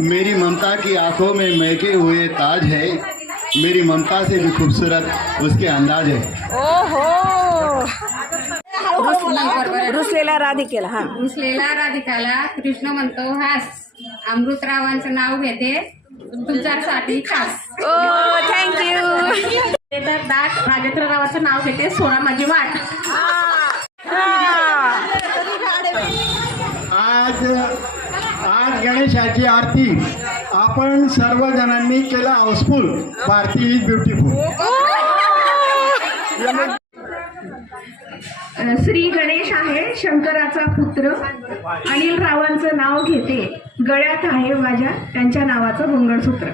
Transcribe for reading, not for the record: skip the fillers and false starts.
मेरी ममता की आंखों में महके हुए ताज है, मेरी ममता से भी खूबसूरत उसके अंदाज है। ओहो, रुसलेला राधिकेला. हा, रुसलेला राधिकाला कृष्ण म्हणतो हास, अमृतरावांचं नाव घेते तुमच्यासाठी खास. ओ थँक्यू. दाट राजेंद्ररावाचं नाव घेते सोळा माझी वाट. आज गणेशाची आरती आपण सर्वजणांनी केला houseful. Bharati is beautiful. Shri Ganesh आहे शंकराचा पुत्र, अनिल रावांचं नाव घेते, गळ्यात आहे माझ्या त्यांच्या नावाचं मंगळसूत्र.